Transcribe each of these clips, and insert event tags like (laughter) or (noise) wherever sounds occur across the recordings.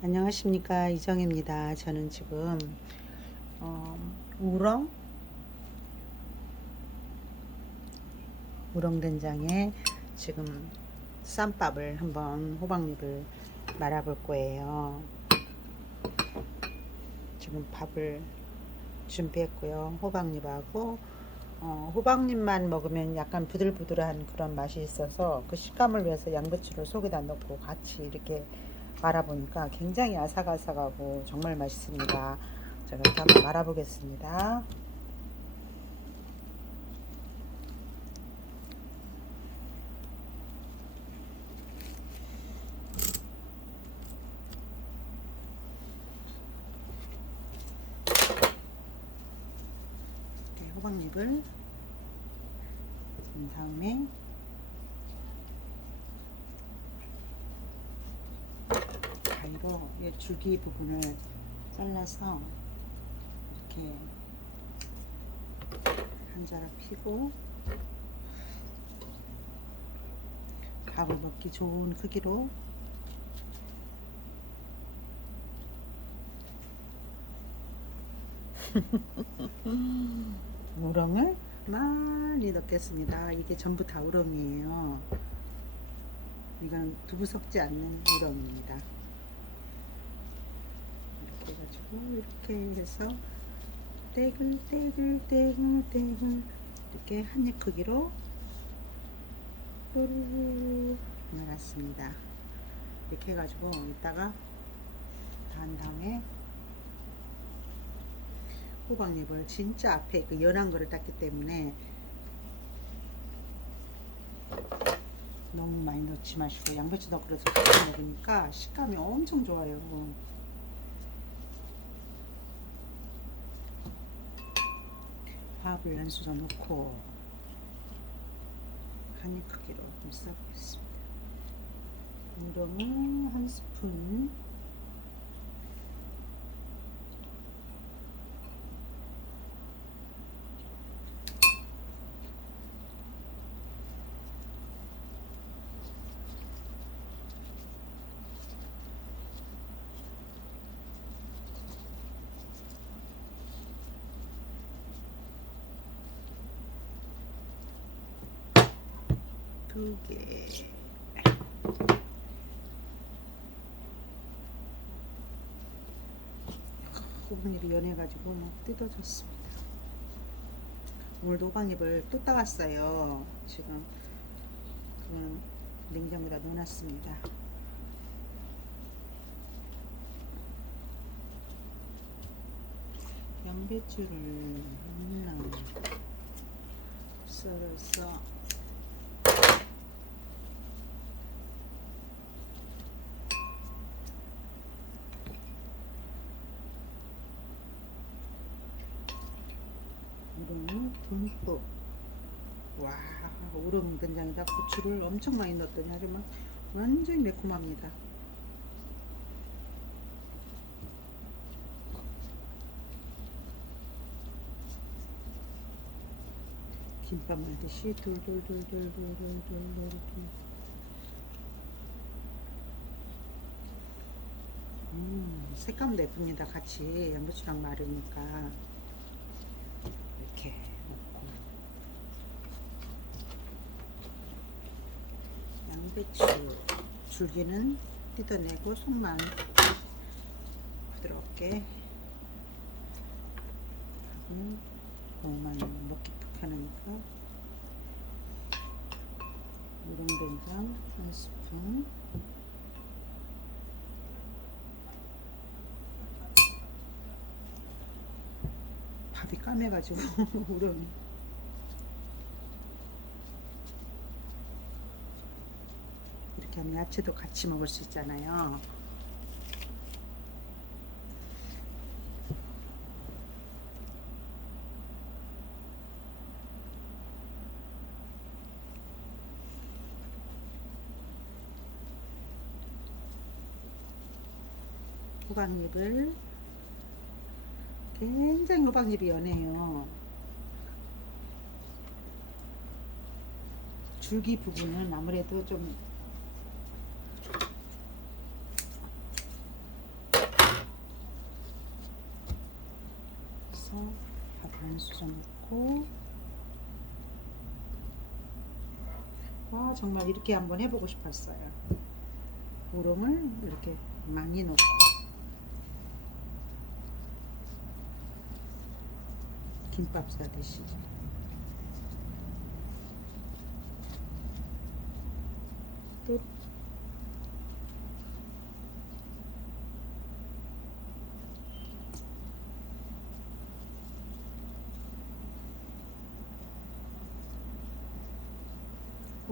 안녕하십니까 이정입니다. 저는 지금 어, 우렁 우렁 된장에 지금 쌈밥을 한번 호박잎을 말아 볼 거예요. 지금 밥을 준비했고요. 호박잎하고 어, 호박잎만 먹으면 약간 부들부들한 그런 맛이 있어서 그 식감을 위해서 양배추를 속에다 넣고 같이 이렇게 말아보니까 굉장히 아삭아삭하고 정말 맛있습니다. 제가 이렇게 한번 말아보겠습니다. 호박잎을 준 다음에 가위로 이 줄기 부분을 잘라서 이렇게 한 자락 피고 밥을 먹기 좋은 크기로 (laughs) 우렁을 많이 넣겠습니다. 이게 전부 다 우렁이에요. 이건 두부 섞지 않는 우렁입니다. 이렇게 해가지고 이렇게 해서 떼글떼글떼글떼글 이렇게 한 입 크기로 뿌르르 말았습니다. 이렇게 해가지고 이따가 다한 다음에 호박잎을 진짜 앞에 그 연한 거를 땄기 때문에 너무 많이 넣지 마시고 양배추 넣고 그래서 먹으니까 식감이 엄청 좋아요. 밥을 한 수저 넣고 한입 크기로 좀 싸보겠습니다. 우렁은 한 스푼 두 개. 호박잎이 연해가지고 막 뜯어졌습니다. 오늘도 호박잎을 또 따왔어요. 지금 그거는 냉장고에다 넣어놨습니다. 양배추를 하나 썰어서 우렁을 듬뿍 와 우렁 된장에다 고추를 엄청 많이 넣었더니 아주 막 완전히 매콤합니다. 김밥 말듯이 돌돌돌돌돌돌돌돌. 음, 색감도 예쁩니다 같이. 양배추랑 마르니까 이렇게 넣고 양 배추 줄기는 뜯어내고 속만 부드럽게 하고 고만 먹기 불편하니까 우렁된장 한 스푼. 밥이 까매가지고 (laughs) 우렁이 하면 야채도 같이 먹을 수 있잖아요 호박잎을 굉장히 호박잎이 연해요. 줄기 부분은 아무래도 좀 해서 밥한 수저 넣고. 와 정말 이렇게 한번 해보고 싶었어요. 우렁을 이렇게 많이 넣고. 김밥 싸듯이 또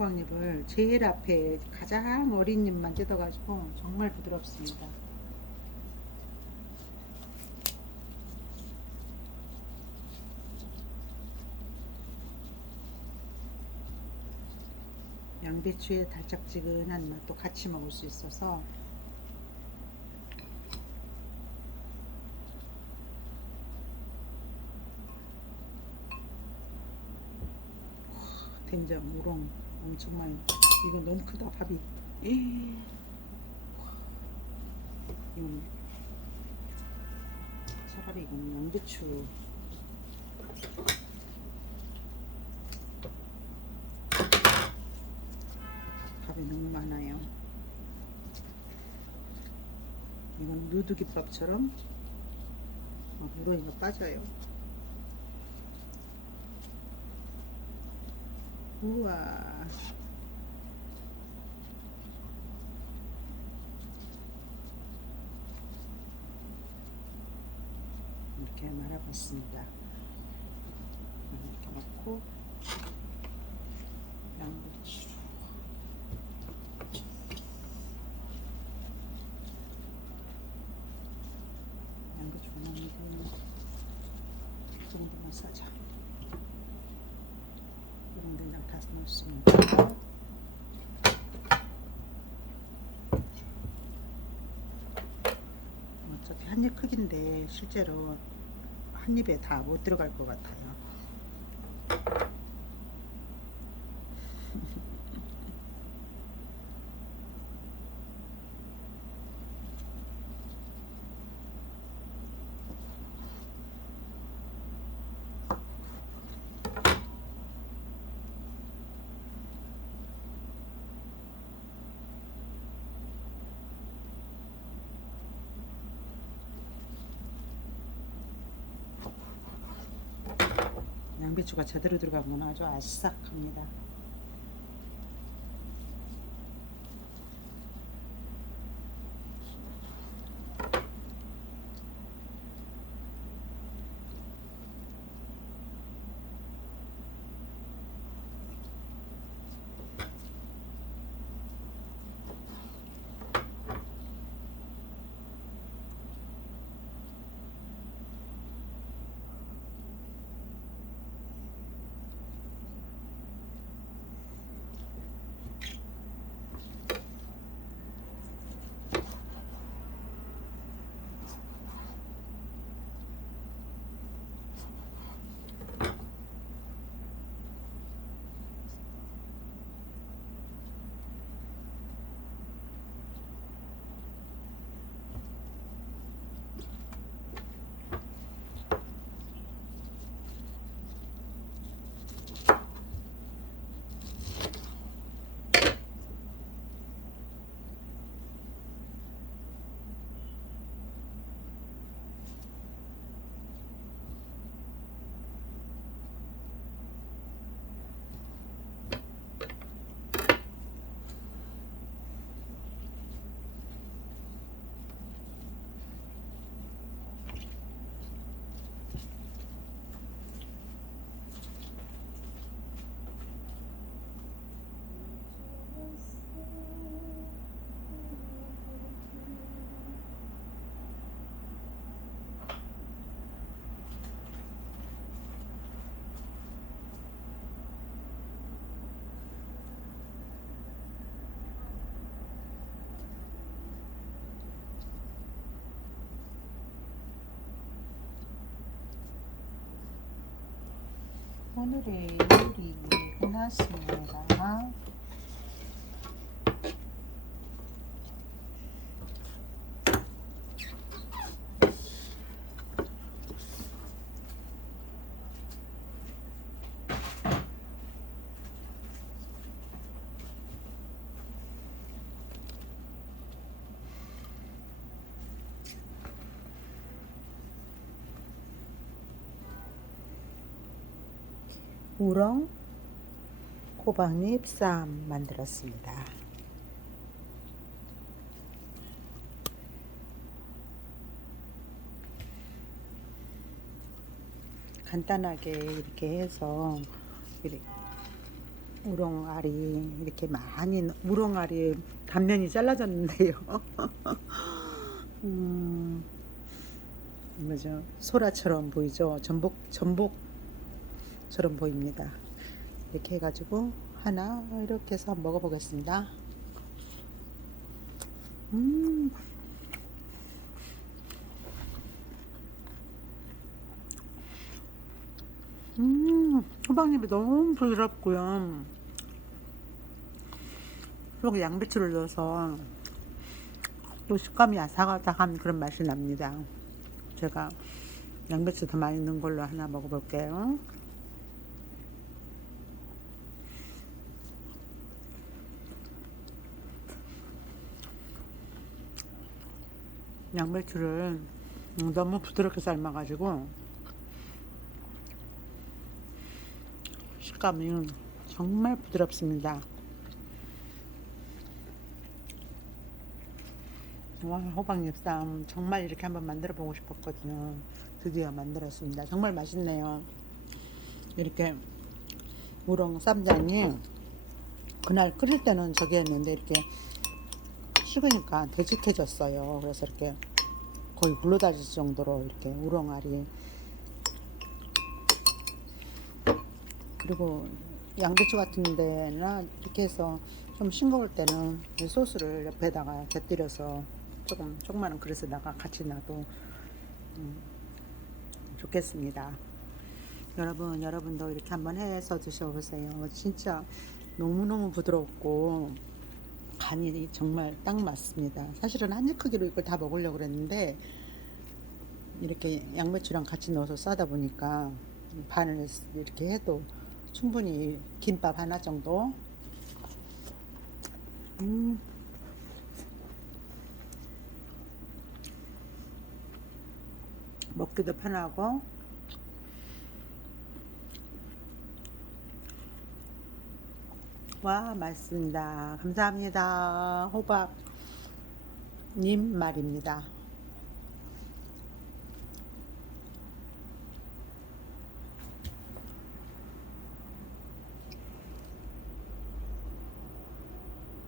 호박잎을 제일 앞에 가장 어린 잎만 뜯어가지고 정말 부드럽습니다. 양배추의 달짝지근한 맛도 같이 먹을 수 있어서 된장 우렁 엄청 많이 이거 너무 크다 밥이. 이건 차라리 이건 양배추. 밥이 너무 많아요. 이건 누드김밥처럼 아, 우렁이가 빠져요 우와. 이렇게 말아봤습니다. 이렇게 넣고 양배추. 양배추 넣는데 이 정도만 싸자. 이런 된장 다 넣습니다. 어차피 한 입 크기인데 실제로 한 입에 다 못 들어갈 것 같아요. 양배추가 제대로 들어가면 아주 아삭합니다. 오늘의 요리 끝났습니다. 우렁 호박잎 쌈 만들었습니다. 간단하게 이렇게 해서 우렁알이 이렇게 많이 우렁알이 단면이 잘라졌는데요. (laughs) 음, 뭐죠? 소라처럼 보이죠? 전복 전복 처럼 보입니다. 이렇게 해가지고 하나 이렇게 해서 먹어보겠습니다. 음. 음, 호박잎이 너무 부드럽고요. 그리고 양배추를 넣어서 또 식감이 아삭아삭한 그런 맛이 납니다. 제가 양배추 더 많이 넣은 걸로 하나 먹어볼게요. 양배추를 너무 부드럽게 삶아가지고 식감이 정말 부드럽습니다. 와 호박잎쌈 정말 이렇게 한번 만들어 보고 싶었거든요. 드디어 만들었습니다. 정말 맛있네요. 이렇게 우렁 쌈장이 그날 끓일 때는 저기 했는데 이렇게 식으니까 되직해졌어요. 그래서 이렇게 거의 굴러다질 정도로 이렇게 우렁알이 그리고 양배추 같은 데나 이렇게 해서 좀 싱거울 때는 이 소스를 옆에다가 곁들여서 조금 조그마한 그릇에다가 같이 놔도 음, 좋겠습니다. 여러분 여러분도 이렇게 한번 해서 드셔보세요. 진짜 너무너무 부드럽고 간이 정말 딱 맞습니다. 사실은 한 입 크기로 이걸 다 먹으려고 그랬는데 이렇게 양배추랑 같이 넣어서 싸다 보니까 반을 이렇게 해도 충분히 김밥 하나 정도. 음. 먹기도 편하고 와 맛있습니다. 감사합니다. 호박 님 말입니다.